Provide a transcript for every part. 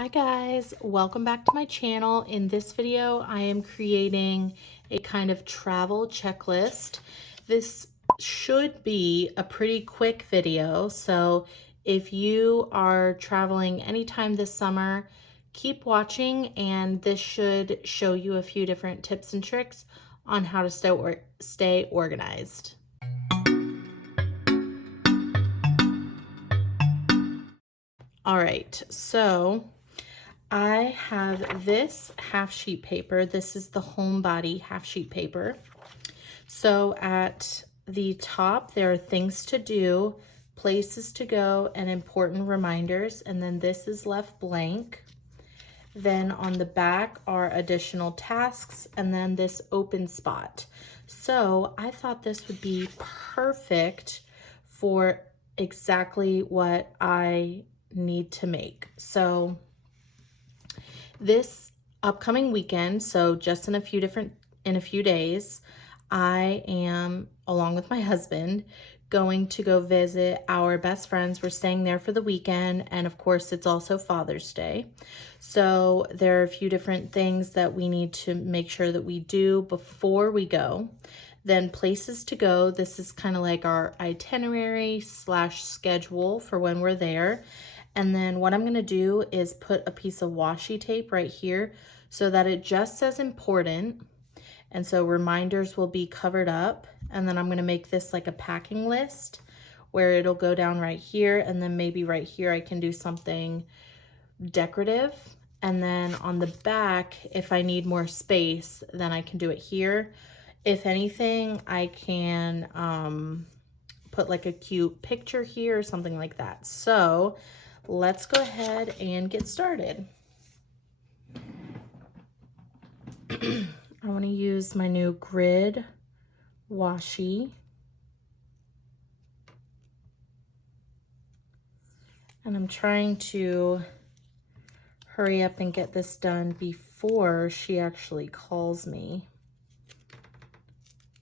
Hi guys, welcome back to my channel. In this video, I am creating a kind of travel checklist. This should be a pretty quick video, so if you are traveling anytime this summer, keep watching and this should show you a few different tips and tricks on how to stay organized. All right, so I have this half sheet paper. This is the Homebody half sheet paper. So at the top, there are things to do, places to go, and important reminders. And then this is left blank. Then on the back are additional tasks, and then this open spot. So I thought this would be perfect for exactly what I need to make. So this upcoming weekend, so just in a few days, I am, along with my husband, going to go visit our best friends. We're staying there for the weekend, and of course, it's also Father's Day. So there are a few different things that we need to make sure that we do before we go. Then places to go. This is kind of like our itinerary / schedule for when we're there. And then what I'm gonna do is put a piece of washi tape right here so that it just says important. And so reminders will be covered up. And then I'm gonna make this like a packing list where it'll go down right here. And then maybe right here, I can do something decorative. And then on the back, if I need more space, then I can do it here. If anything, I can put like a cute picture here or something like that. So let's go ahead and get started. I want to use my new grid washi. And I'm trying to hurry up and get this done before she actually calls me,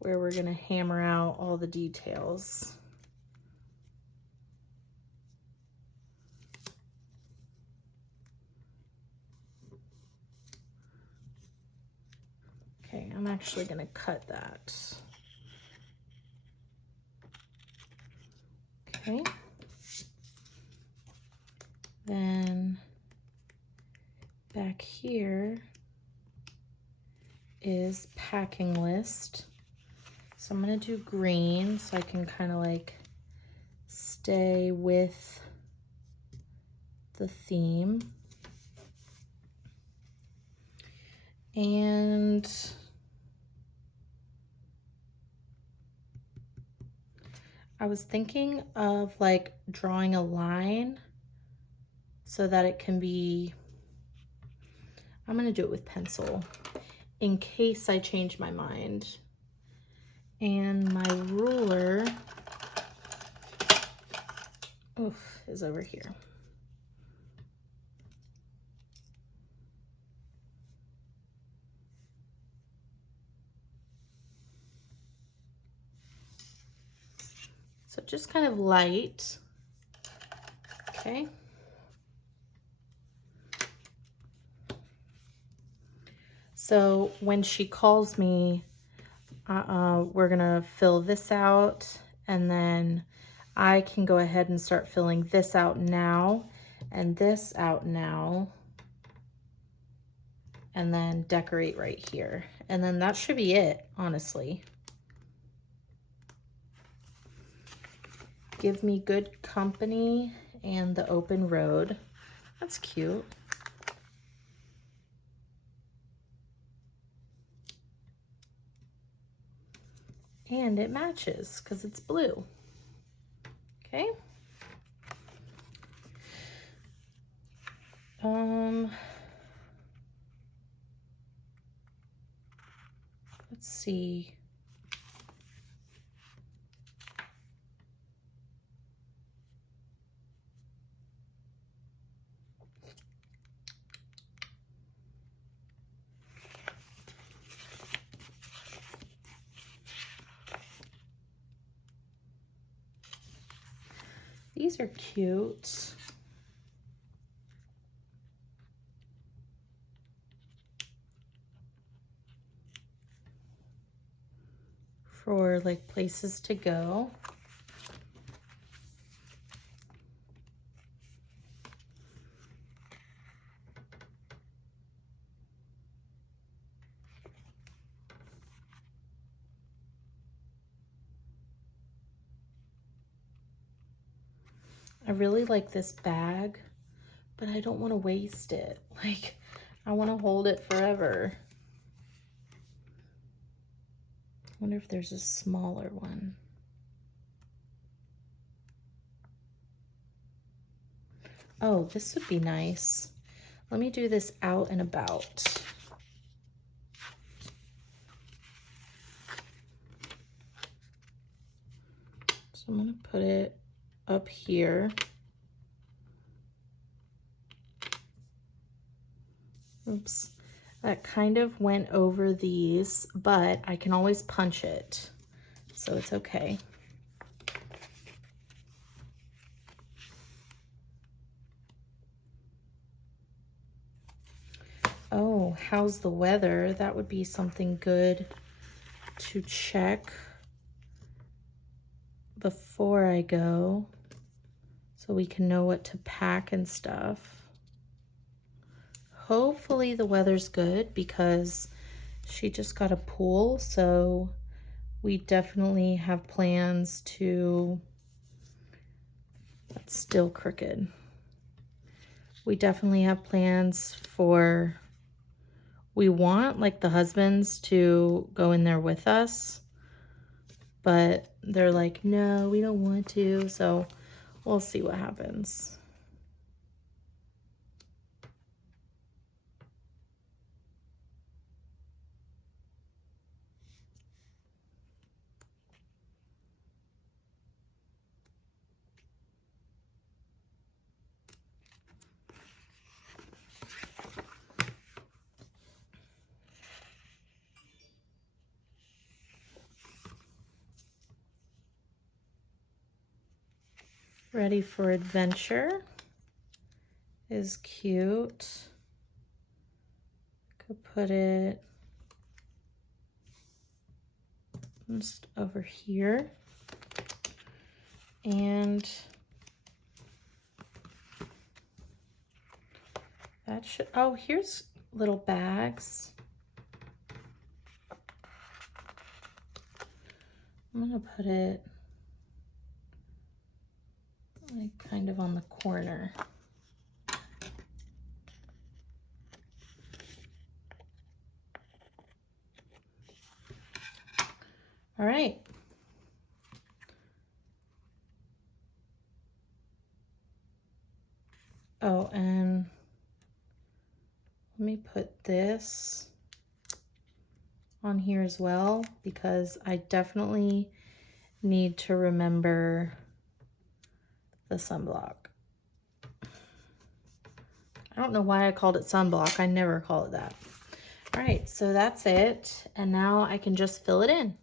where we're going to hammer out all the details. Okay, I'm actually going to cut that. Okay. Then back here is packing list. So I'm going to do green so I can kind of like stay with the theme. And I was thinking of like drawing a line so that it can be, I'm going to do it with pencil in case I change my mind. And my ruler, is over here. So just kind of light, okay? So when she calls me, we're gonna fill this out, and then I can go ahead and start filling this out now and this out now, and then decorate right here. And then that should be it, honestly. Give me good company and the open road. That's cute. And it matches because it's blue. Okay. Let's see. These are cute. for like places to go. I really like this bag, but I don't want to waste it. Like, I want to hold it forever. I wonder if there's a smaller one. Oh, this would be nice. Let me do this out and about. So I'm going to put it up here. Oops, that kind of went over these, but I can always punch it, so it's okay. Oh, how's the weather? That would be something good to check before I go, so we can know what to pack and stuff. Hopefully the weather's good because she just got a pool, so we definitely have plans to, that's still crooked. We definitely have plans for, we want like the husbands to go in there with us, but they're like, no, we don't want to, so we'll see what happens. Ready for Adventure is cute. Could put it just over here. And that should, oh, here's little bags. I'm gonna put it like kind of on the corner. All right. Oh, and let me put this on here as well, because I definitely need to remember the sunblock. I don't know why I called it sunblock. I never call it that. All right, so that's it. And now I can just fill it in.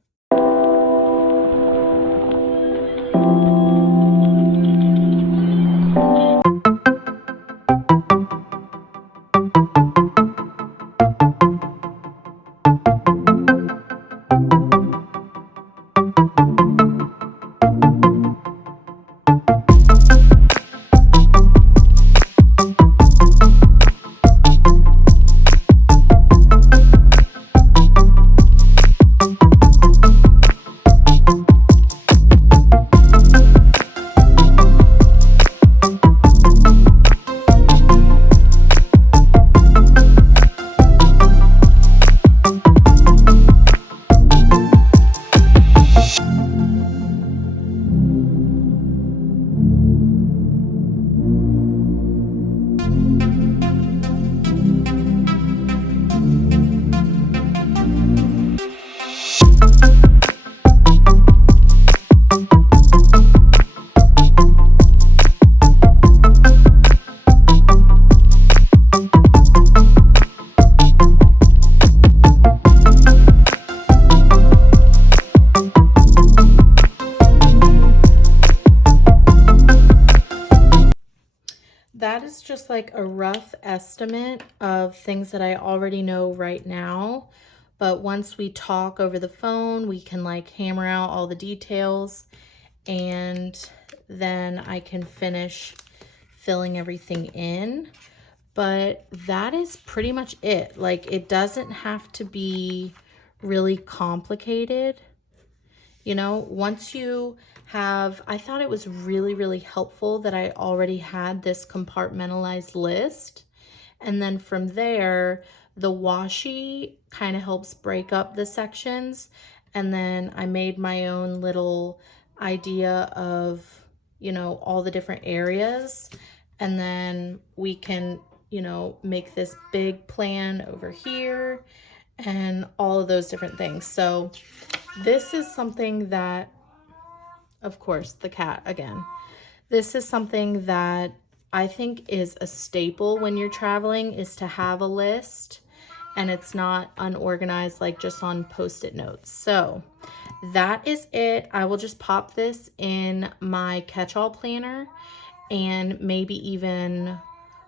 That is just like a rough estimate of things that I already know right now, But once we talk over the phone, we can like hammer out all the details, and then I can finish filling everything in. But that is pretty much it. Like, it doesn't have to be really complicated. You know, once you have, I thought it was really, really helpful that I already had this compartmentalized list. And then from there, the washi kind of helps break up the sections. And then I made my own little idea of, you know, all the different areas. And then we can, you know, make this big plan over here and all of those different things. So this is something that, of course, the cat again. This is something that I think is a staple when you're traveling, is to have a list, and it's not unorganized like just on Post-it notes. So that is it. I will just pop this in my catch-all planner and maybe even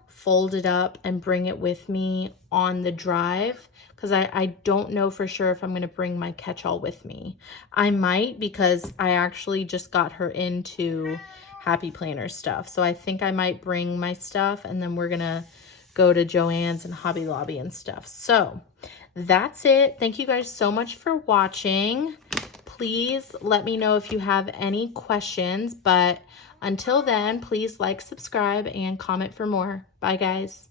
fold it up and bring it with me on the drive, because I don't know for sure if I'm going to bring my catch-all with me. I might, because I actually just got her into Happy Planner stuff. So I think I might bring my stuff, and then we're going to go to Joann's and Hobby Lobby and stuff. So that's it. Thank you guys so much for watching. Please let me know if you have any questions, but until then, please like, subscribe, and comment for more. Bye, guys.